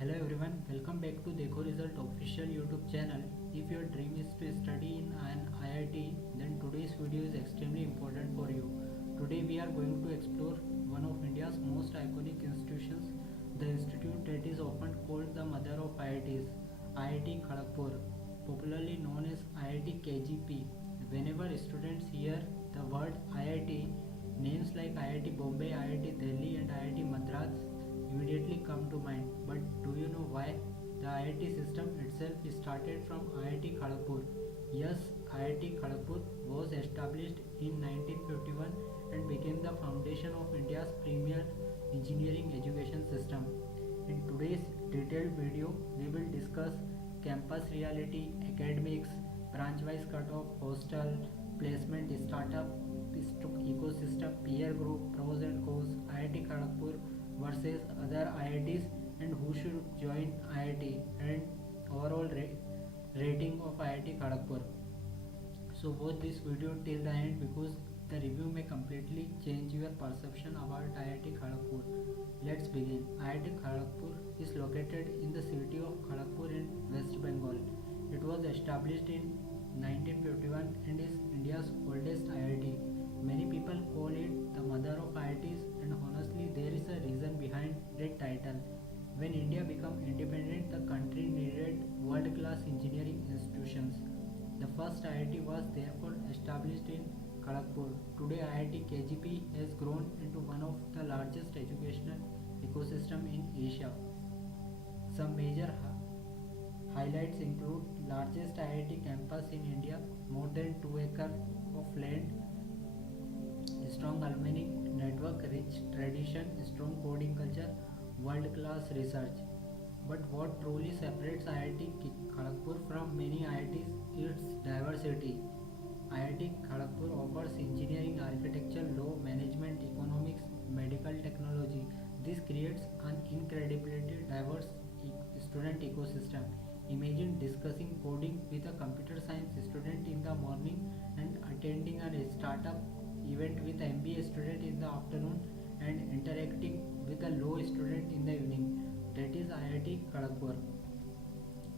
Hello everyone, welcome back to Dekho Result official YouTube channel. If your dream is to study in an IIT, then today's video is extremely important for you. Today we are going to explore one of India's most iconic institutions, the institute that is often called the mother of IITs, IIT Kharagpur, popularly known as IIT KGP. Whenever students hear the word IIT, names like IIT Bombay, IIT Delhi and IIT Madras immediately come to mind. But do you know why? The IIT system itself started from IIT Kharagpur. Yes, IIT Kharagpur was established in 1951 and became the foundation of India's premier engineering education system. In today's detailed video, we will discuss campus reality, academics, branch-wise cutoff, hostel, placement, startup, ecosystem, peer group, pros and cons, IIT Kharagpur versus other IITs and who should join IIT and overall rating of IIT Kharagpur. So watch this video till the end because the review may completely change your perception about IIT Kharagpur. Let's begin. IIT Kharagpur is located in the city of Kharagpur in West Bengal. It was established in 1951 and is India's oldest IIT. Many people call it the mother of IITs and honestly there is a reason behind that title. When India became independent, the country needed world-class engineering institutions. The first IIT was therefore established in Kharagpur. Today IIT KGP has grown into one of the largest educational ecosystem in Asia. Some major highlights include largest IIT campus in India, more than 2 acres of land, strong alumni network, rich tradition, strong coding culture, world-class research. But what truly separates IIT Kharagpur from many IITs is its diversity. IIT Kharagpur offers engineering, architecture, law, management, economics, medical technology. This creates an incredibly diverse student ecosystem. Imagine discussing coding with a computer science student in the morning and attending a startup event with an MBA student in the afternoon and interacting with a law student in the evening. That is IIT Kharagpur.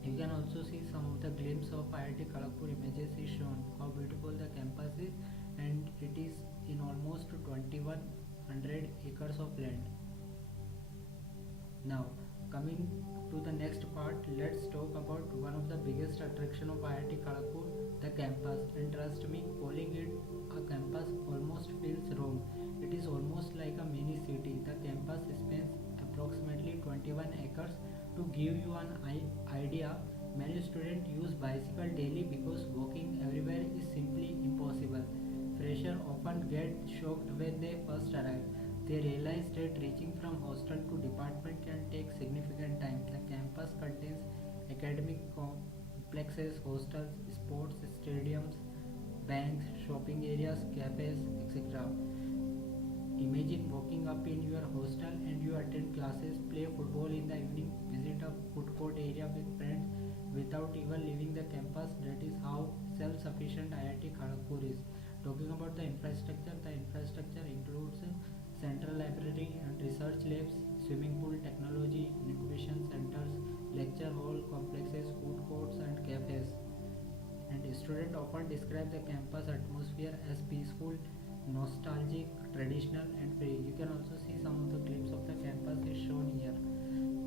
You can also see some of the glimpse of IIT Kharagpur images is shown. How beautiful the campus is, and it is in almost 2100 acres of land. Now, coming to the next part, let's talk about one of the biggest attraction of IIT Kharagpur, the campus. And trust me, calling it a campus almost feels wrong. It is almost like a mini city. The campus spans approximately 21 acres. To give you an idea, many students use bicycle daily because walking everywhere is simply impossible. Freshers often get shocked when they first arrive. They realize that reaching from hostel to department can take significant time. The campus contains academic complexes, hostels, sports stadiums, banks, shopping areas, cafes, etc. Imagine waking up in your hostel and you attend classes, play football in the evening, visit a food court area with friends without even leaving the campus. That is how self-sufficient IIT Kharagpur is. Talking about the infrastructure includes central library and research labs, swimming pool, technology, incubation centers, lecture hall, complexes, food courts and cafes. And students often describe the campus atmosphere as peaceful, nostalgic, traditional and free. You can also see some of the clips of the campus is shown here.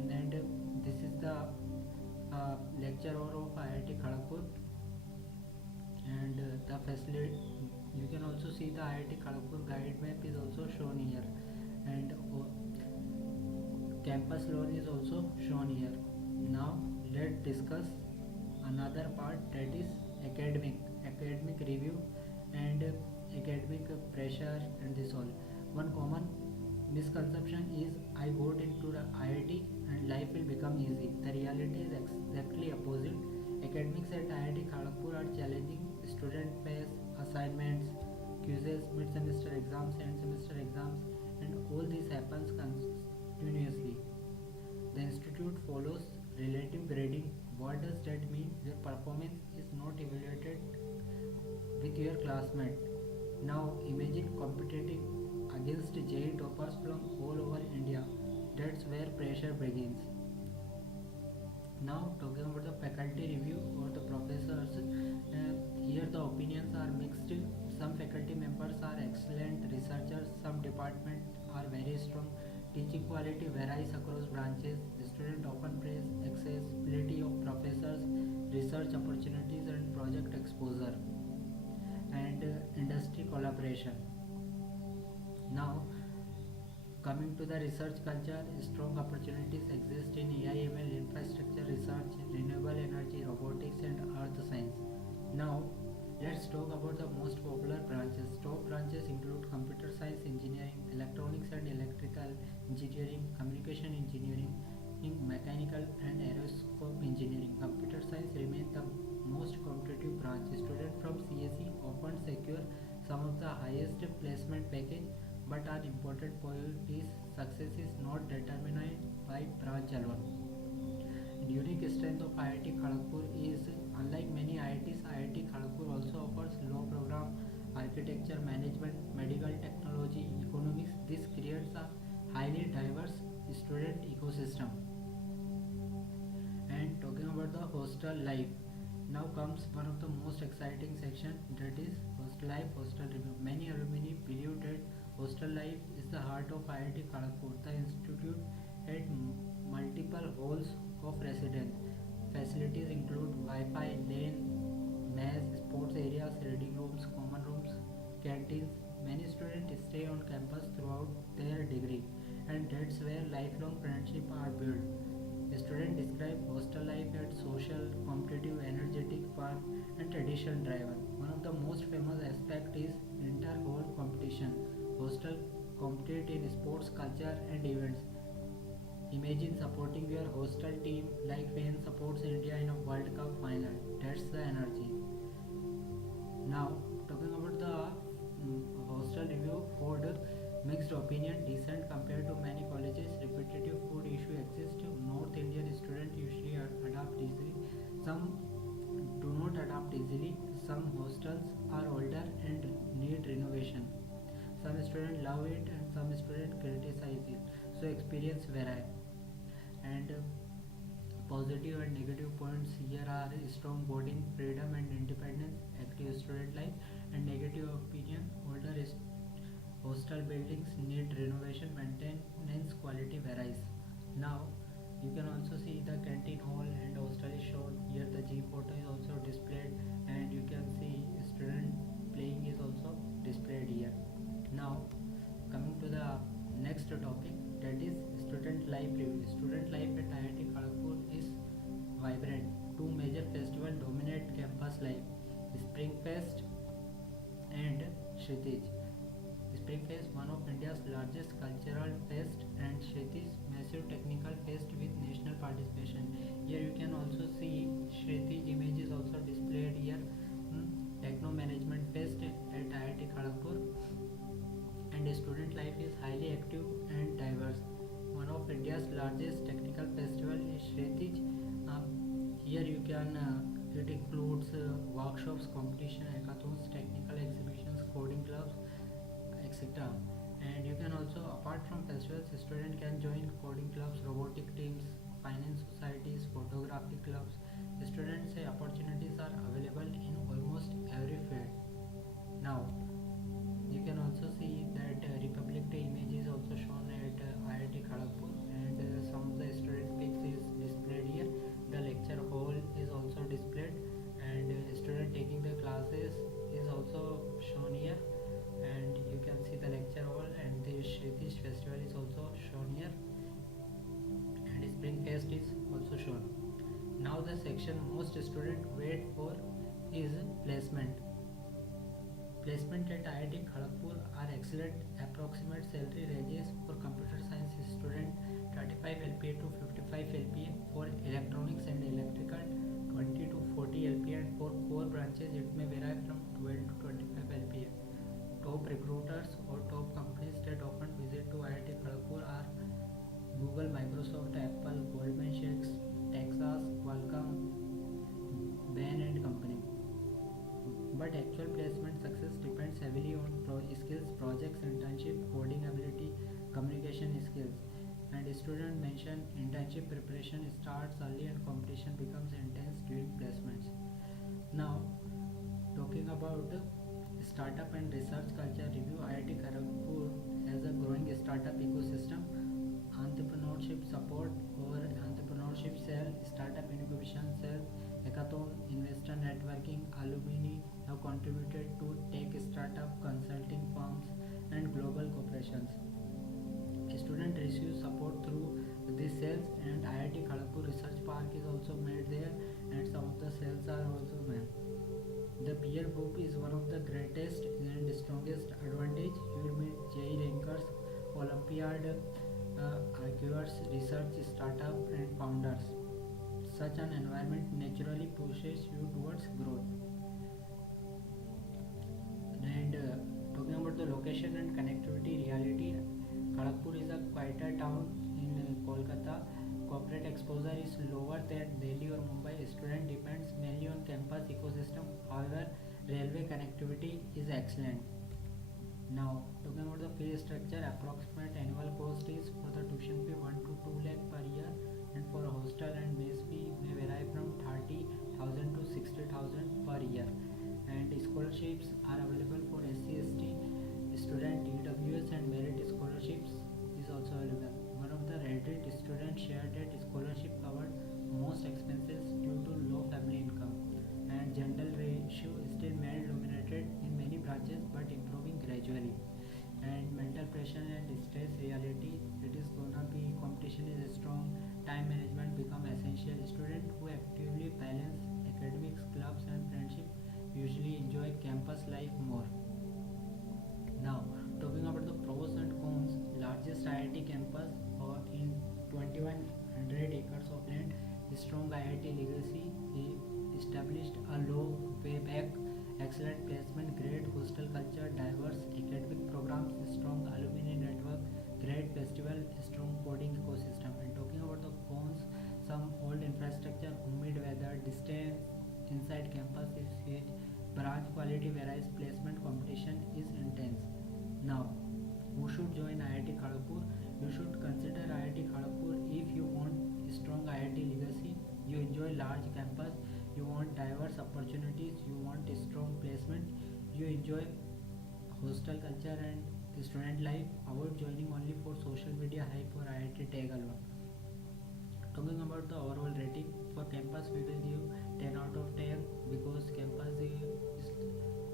And this is the lecture hall of IIT Kharagpur. And the facility, you can also see the IIT Kharagpur guide map is also shown here. And campus lawn is also shown here. Now let's discuss another part, that is academic review and academic pressure and this all. One common misconception is I got into the IIT and life will become easy. The reality is exactly opposite. Academics at IIT Kharagpur are challenging. Student face assignments, quizzes, mid-semester exams, end semester exams, and all this happens continuously. The institute follows relative grading. What does that mean? Your performance is not evaluated with your classmate. Now imagine competing against JEE toppers from all over India. That's where pressure begins. Now talking about the faculty review or the professors, here the opinions are mixed. Some faculty members are excellent researchers, some departments are very strong. Teaching quality varies across branches. Students often praise accessibility of professors, research opportunities and project exposure, and industry collaboration. Now coming to the research culture, strong opportunities exist in AI/ML infrastructure research, renewable energy, robotics, and earth science. Now, let's talk about the most popular branches. Top branches include computer science engineering, electronics and electrical engineering, communication engineering, mechanical and aerospace engineering. Computer science remains the most competitive branch. Students from CSE often secure some of the highest placement package, but an important point is success is not determined by branch alone. The unique strength of IIT Kharagpur is, unlike many IITs, IIT Kharagpur also offers law program, architecture, management, medical technology, economics. This creates a highly diverse student ecosystem. And talking about the hostel life, now comes one of the most exciting section, that is hostel life, hostel review. Many alumni believe that hostel life is the heart of IIT Kharagpur. The institute had multiple halls of residence. Facilities include Wi-Fi, lane, mess, sports areas, reading rooms, common rooms, canteens. Many students stay on campus throughout their degree, and that's where lifelong friendships are built. Students describe hostel life as social, competitive, energetic, fun, and tradition driven. One of the most famous aspects is inter-hall competition. Hostel compete in sports, culture, and events. Imagine supporting your hostel team like when supports India in a World Cup final. That's the energy. Now, talking about the hostel review, food mixed opinion, decent compared to many colleges, repetitive food issue exists. North Indian students usually adapt easily. Some do not adapt easily. Some hostels are older and need renovation. Some students love it and some students criticize it. So experience vary. And positive and negative points here are strong boarding, freedom and independence, active student life, and negative opinion, older hostel buildings need renovation, maintenance quality varies. Now you can also see the canteen hall and hostel is shown here. The G photo is also displayed, and you can see student playing is also displayed here. Now coming to the next topic, that is student life review. Student life at IIT Kharagpur is vibrant. Two major festivals dominate campus life: Spring Fest and Kshitij. Spring Fest, one of India's largest cultural fest, and Kshitij, massive technical fest with national participation. Here you can also see Kshitij images also displayed here. Techno Management Fest at IIT Kharagpur. And student life is highly active and diverse. One of India's largest technical festival is Kshitij. Here you can it includes workshops, competition, hackathons, technical exhibitions, coding clubs, etc. And you can also, apart from festivals, students can join coding clubs, robotic teams, finance societies, photography clubs. Students say opportunities are available in almost every field. Now you can also see that Republic Day image is also shown at IIT Kharagpur, and some of the student pics is displayed here. The lecture hall is also displayed, and student taking the classes is also shown here. And you can see the lecture hall, and the Kshitij festival is also shown here, and Spring Fest is also shown. Now the section most students wait for is placement. Placement at IIT Kharagpur are excellent. Approximate salary ranges for computer science student 35 LPA to 55 LPA, for electronics and electrical 20 to 40 LPA, and for core branches it may vary from 12 to 25 LPA. Top recruiters or top companies that often visit to IIT Kharagpur are Google, Microsoft, Apple, Goldman Sachs, Texas, Qualcomm, Bain and Company. But actual placement success depends heavily on skills, projects, internship, coding ability, communication skills. And students mention internship internship preparation starts early and competition becomes intense during placements. Now, talking about startup and research culture review, IIT Kharagpur has a growing startup ecosystem, entrepreneurship support or entrepreneurship cell, startup incubation cell, hackathon, investor networking, alumni have contributed to tech startup, consulting firms, and global corporations. Students receive support through these cells, and IIT Kharagpur Research Park is also made there, and some of the cells are also made. The peer group is one of the greatest and strongest advantage. You will meet JEE rankers, Olympiad arguers, research startup and founders. Such an environment naturally pushes you towards growth. And talking about the location and connectivity reality, Kharagpur is a quieter town in Kolkata. Corporate exposure is lower than Delhi or Mumbai. Student depends mainly on campus ecosystem. However, railway connectivity is excellent. Now, talking about the fee structure, approximate annual cost is for the tuition fee 1 to 2 lakh per year, and for hostel and mess fee may vary from 30,000 to 60,000 per year. And scholarships are available for SC/ST student, EWS, and merit scholarships is also available. One of the Reddit students shared that scholarship covered most expenses due to low family income, and gender ratio is still male dominated in many branches but improving gradually. And mental pressure and stress reality, it is gonna be competition is strong, time management become essential. Students who actively balance academics, clubs, and friendship usually enjoy campus life more. Now, talking about the pros and cons, largest IIT campus in 2100 acres of land, strong IIT legacy, established a low payback, excellent placement, great hostel culture, diverse academic programs, strong alumni network, great festival, strong coding ecosystem. And talking about the cons, some old infrastructure, humid weather, distance inside campus is huge, branch quality varies, placement competition is intense. Now, who should join IIT Kharagpur? You should consider IIT Kharagpur if you want strong IIT legacy, you enjoy large campus, you want diverse opportunities, you want a strong placement, you enjoy hostel culture and student life. Avoid joining only for social media hype or IIT tag alone. Talking about the overall rating, for campus we will give 10 out of 10 because campus is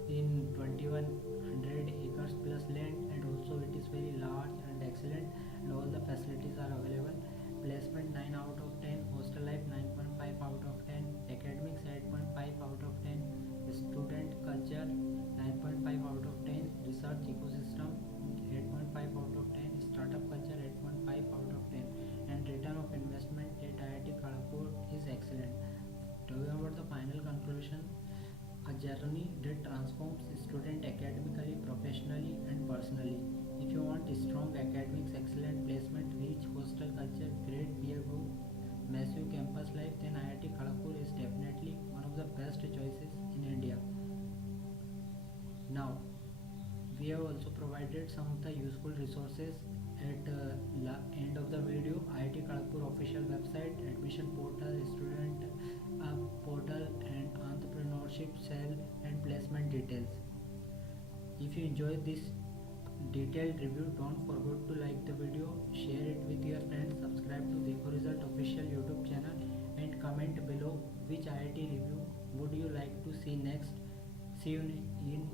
in 2100 acres plus land, and also it is very large and excellent, and all the facilities are available. Placement 9 out of 10, hostel life 9.5 out of 10, academics 8.5 out of 10, student culture 9.5 out of 10, research ecosystem 8.5 out of 10, startup culture 8.5 out of 10, and return of investment at IIT Kharagpur is excellent. Talking about the final conclusion, a journey that transforms student academically, professionally, and personally. If you want strong academics, excellent placement, rich hostel culture, great peer group, massive campus life, then IIT Kharagpur is definitely one of the best choices in India. Now, we have also provided some of the useful resources at end of the video. IIT Kharagpur official website, admission portal, student portal, and entrepreneurship cell, and placement details. If you enjoyed this detailed review, don't forget to like the video, share it with your friends, subscribe to Dekho Result official YouTube channel, and comment below which IIT review would you like to see next. See you in